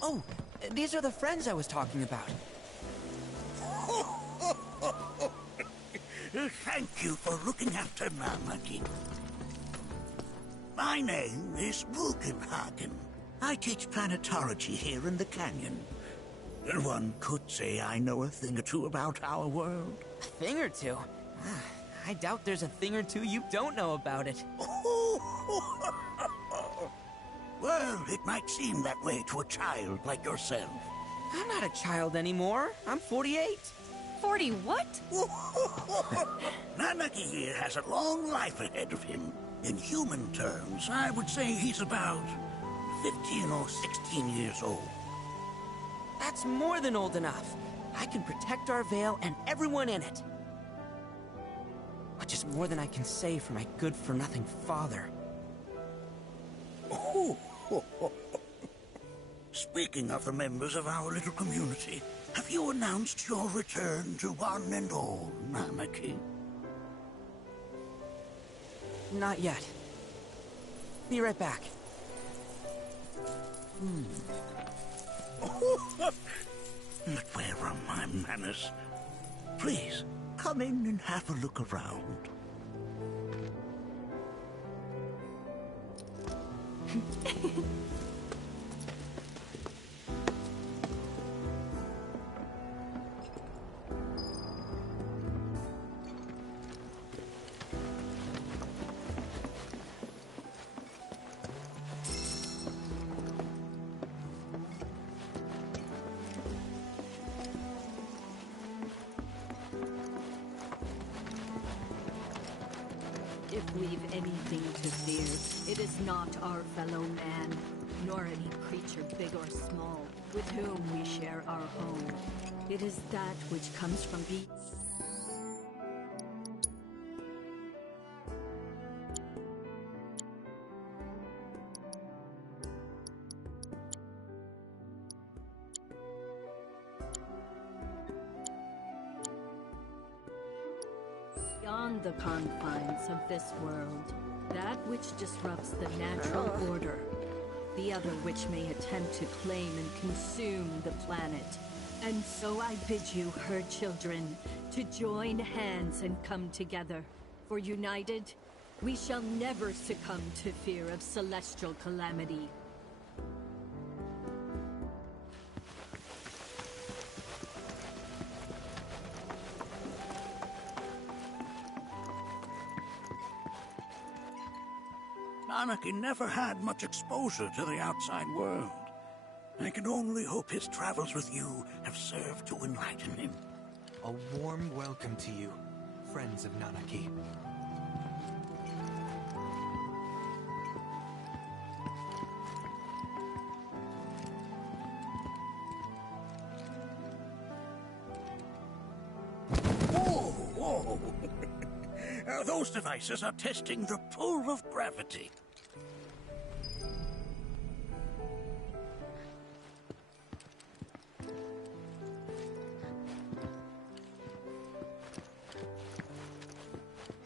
Oh, these are the friends I was talking about. Thank you for looking after Namaki. My name is Rugenhagen. I teach planetology here in the canyon. One could say I know a thing or two about our world. A thing or two? I doubt there's a thing or two you don't know about it. Well, it might seem that way to a child like yourself. I'm not a child anymore. I'm 48. 40 what? Nanaki here has a long life ahead of him. In human terms, I would say he's about 15 or 16 years old. That's more than old enough. I can protect our Vale and everyone in it. Which is more than I can say for my good-for-nothing father. Speaking of the members of our little community, have you announced your return to one and all, Namaki? Not yet. Be right back. But where are my manners? Please, come in and have a look around. If we've anything to fear, it is not our fellow man, nor any creature big or small, with whom we share our home. It is that which comes from beyond the confines of this world, that which disrupts the natural order, the other which may attempt to claim and consume the planet. And so I bid you, her children, to join hands and come together. For united, we shall never succumb to fear of celestial calamity. Nanaki never had much exposure to the outside world. I can only hope his travels with you have served to enlighten him. A warm welcome to you, friends of Nanaki. Whoa! Those devices are testing the pull of gravity.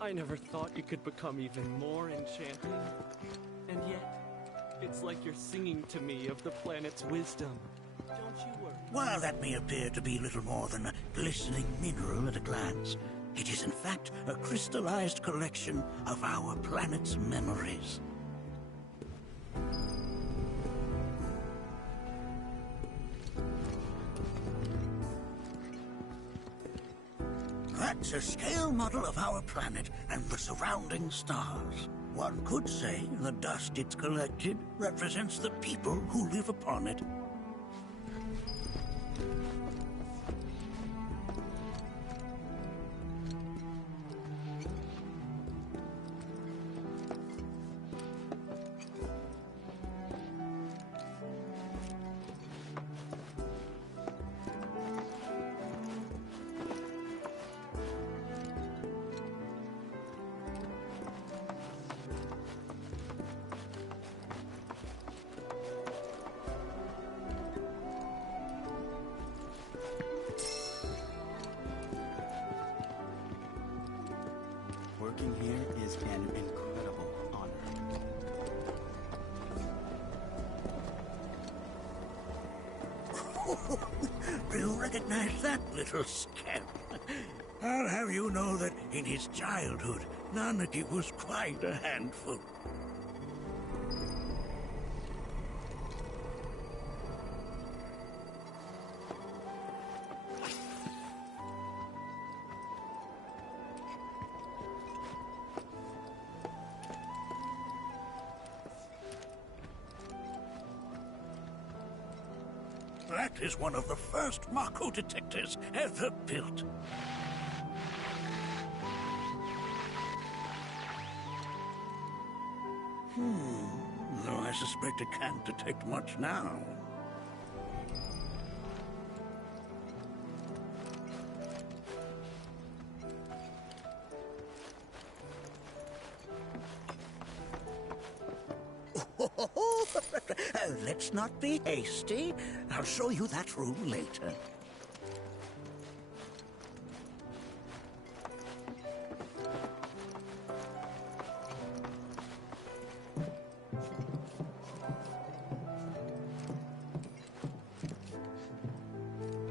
I never thought you could become even more enchanting. And yet, it's like you're singing to me of the planet's wisdom. Don't you worry. While that may appear to be little more than a glistening mineral at a glance, it is in fact a crystallized collection of our planet's memories. That's a scale model of our planet and the surrounding stars. One could say the dust it's collected represents the people who live upon it. Working here is an incredible honor. Do you recognize that little scamp? I'll have you know that in his childhood, Nanaki was quite a handful. That is one of the first Mako detectors ever built. Though I suspect it can't detect much now. Let's not be hasty. I'll show you that room later.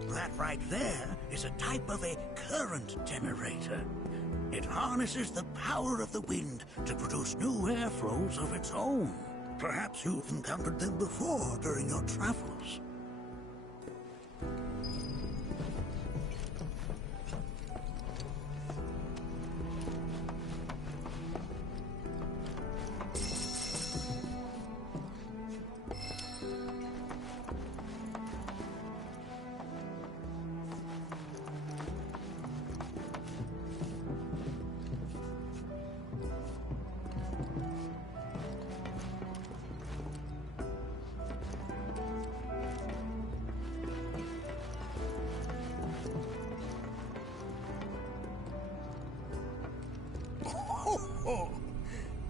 That right there is a type of a current generator. It harnesses the power of the wind to produce new airflows of its own. Perhaps you've encountered them before during your travels.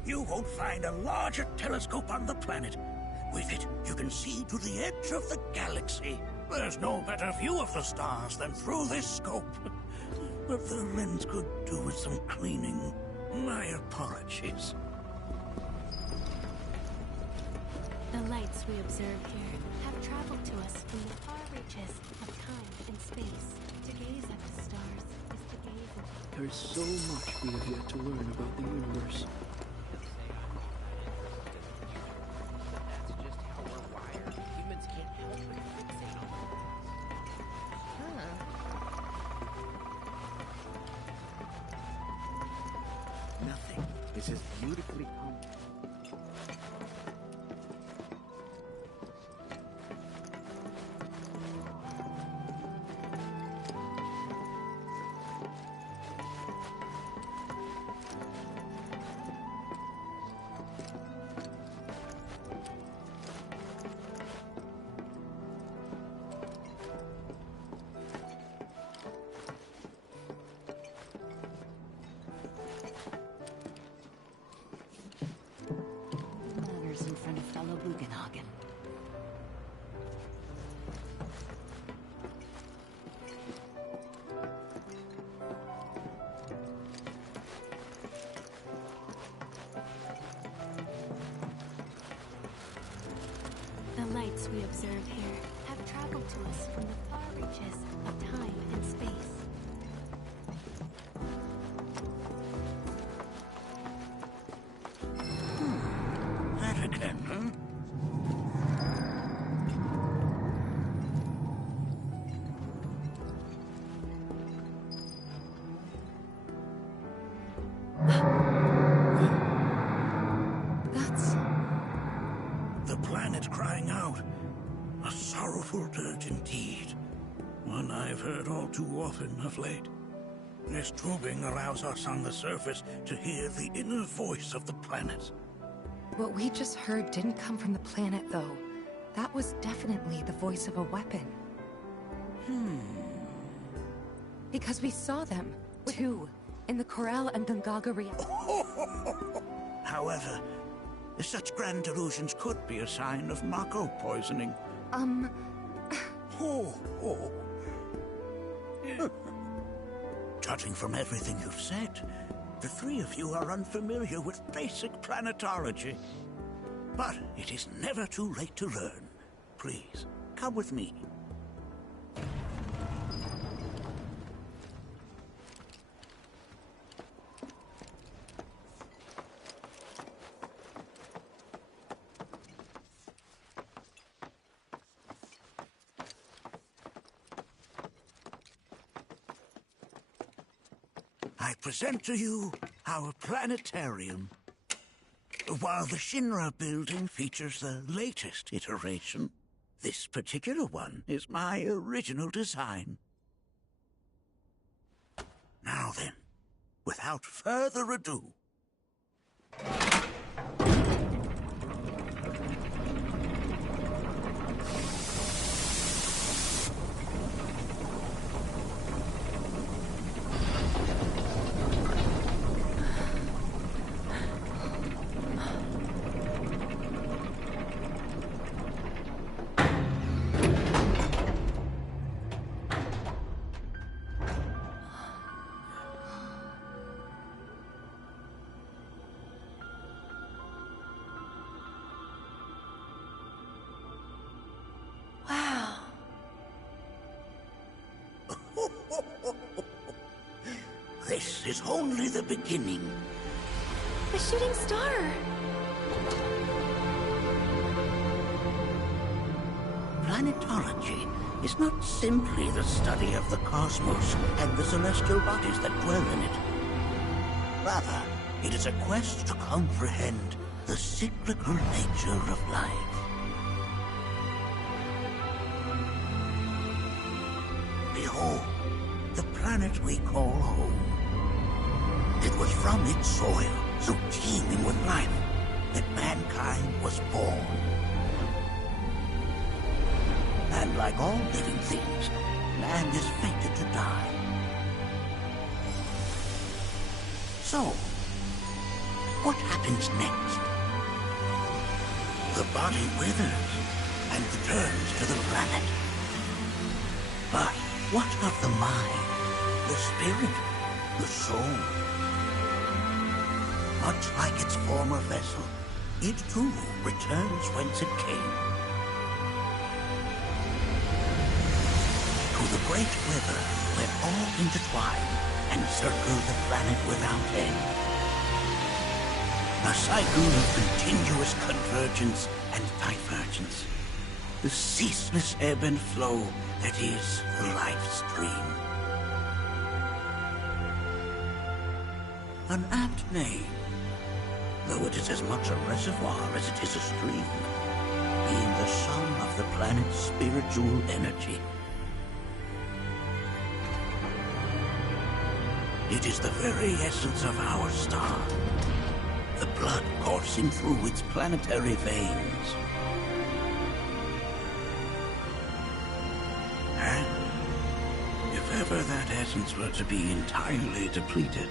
You won't find a larger telescope on the planet. With it, you can see to the edge of the galaxy. There's no better view of the stars than through this scope. But the lens could do with some cleaning. My apologies. The lights we observe here have traveled to us from the far reaches of time and space. To gaze at the stars is to gaze at... There's so much we have yet to learn about the universe. Nothing is as beautifully complex. In front of fellow Bugenhagen. The lights we observe here have traveled to us from the far reaches of time and space. That again, huh? That's... The planet crying out. A sorrowful dirge indeed. One I've heard all too often of late. This tubing allows us on the surface to hear the inner voice of the planet. What we just heard didn't come from the planet, though. That was definitely the voice of a weapon. Because we saw them, too, in the Corral and Gungaga reactor. However, such grand delusions could be a sign of Mako poisoning. Judging from everything you've said, the three of you are unfamiliar with basic planetology. But it is never too late to learn. Please, come with me. I present to you our planetarium. While the Shinra building features the latest iteration, this particular one is my original design. Now then, without further ado... Wow. This is only the beginning. The shooting star! Planetology is not simply the study of the cosmos and the celestial bodies that dwell in it. Rather, it is a quest to comprehend the cyclical nature of life. Behold, the planet we call home. It was from its soil, so teeming with life, that mankind was born. And like all living things, man is fated to die. So, what happens next? The body withers and returns to the planet. But what of the mind, the spirit, the soul? Much like its former vessel, it too returns whence it came. To the great river where all intertwine and circle the planet without end. A cycle of continuous convergence and divergence. The ceaseless ebb and flow that is the life stream. An apt name, though it is as much a reservoir as it is a stream, being the sum of the planet's spiritual energy. It is the very essence of our star, the blood coursing through its planetary veins. And if ever that essence were to be entirely depleted,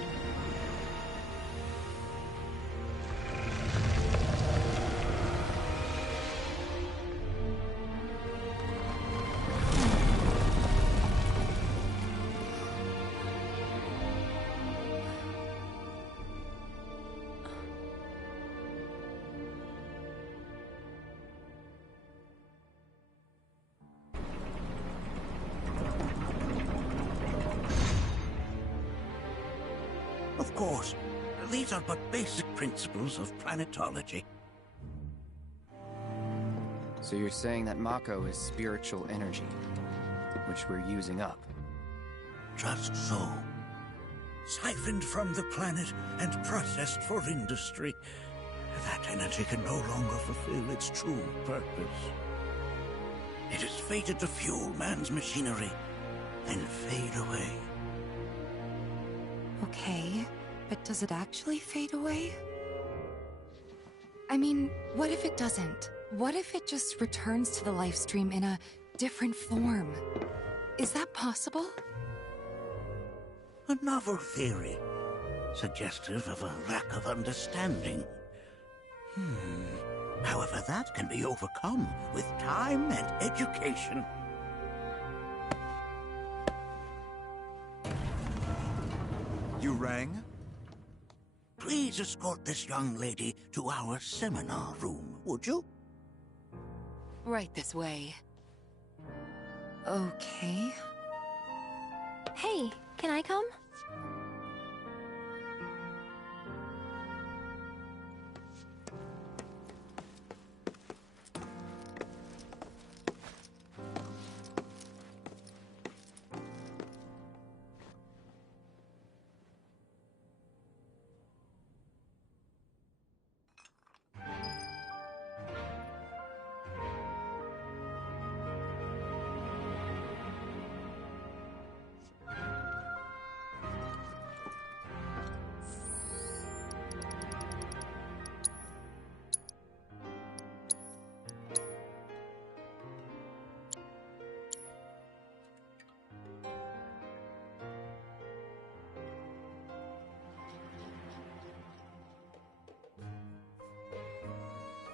of course, these are but basic principles of planetology. So you're saying that Mako is spiritual energy, which we're using up? Just so. Siphoned from the planet and processed for industry, that energy can no longer fulfill its true purpose. It is fated to fuel man's machinery and fade away. Okay, but does it actually fade away? I mean, what if it doesn't? What if it just returns to the life stream in a different form? Is that possible? A novel theory, suggestive of a lack of understanding. However, that can be overcome with time and education. You rang? Please escort this young lady to our seminar room, would you? Right this way. Okay. Hey, can I come?